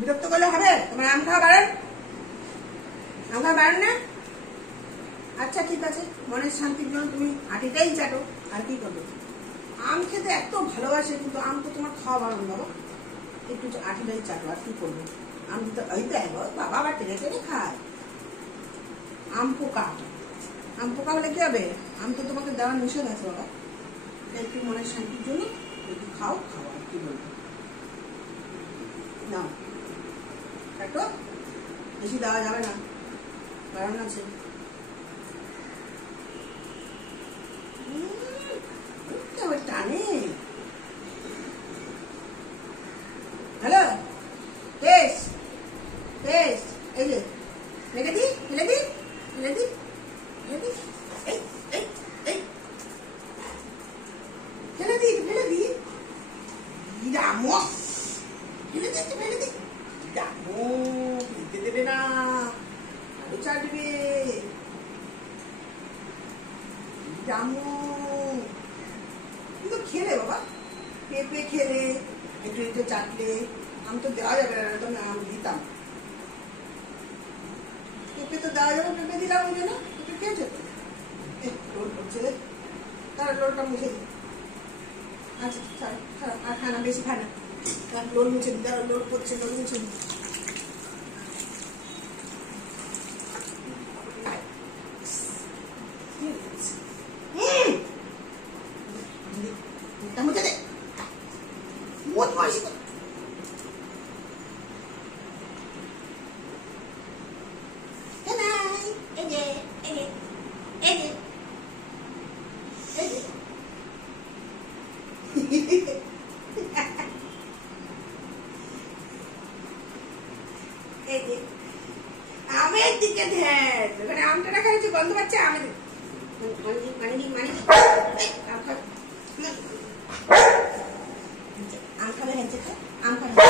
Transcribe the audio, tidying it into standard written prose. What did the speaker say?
বিরক্ত করলে হবে? তোমার আম খাওয়া বাড়ান, আম খাওয়া বাড়ান না? আচ্ছা ঠিক আছে, মনের শান্তির জন্য তুমি আটিটাই চাটো, আর কি করবে? আম খেতে এত ভালোবাসে, কিন্তু আম তো তোমার খাওয়া বাড়ান বাবা, একটু আটিটাই চাটো, আর কি করবে? আম দিতে ওই তো বাবা আবার টেনে টেনে খায়। আম পোকা, আম পোকা হলে কি হবে? আম তো তোমাকে দেওয়ার নিষেধ আছে বাবা, একটু মনের শান্তির জন্য একটু খাও, খাও, আর কি বলবো। নাও একটু বেশি দেওয়া যাবে না, কারণ আছে। টানে হ্যালো, টেস্ট টেস্ট, এই যে মেরে দি, ফেলে দি, ফেলে দি, ফেলে দি, এই এই এই ফেলে দি, ফেলে দি, রামো ফেলে দি, ফেলে দি, রামো ফেলতে দেবে না, আরো চাটবে, রামো কিন্তু খেলে বাবা, পেঁপে খেলে একটু একটু চাটলে, আম তো দেওয়া যাবে না, তো আম দিতাম, পেঁপে তো দেওয়া যাবে, পেঁপে দিলাম, ওই জন্য পেঁপে খেয়েছে তো। লোল করছে, তারা লোলটা মুছে দিই। আচ্ছা আর খানা বেশি খায় না, লোল মুছে দিই, তারা লোল করছে, লোল মুছে দিই। মুছে দে, মত মাসি তো আমের দিকে ধ্যান, ওখানে আমটা রাখা হয়েছে, গন্ধ পাচ্ছে আমের, আম খাবে, আম খাবে, আম খাবে।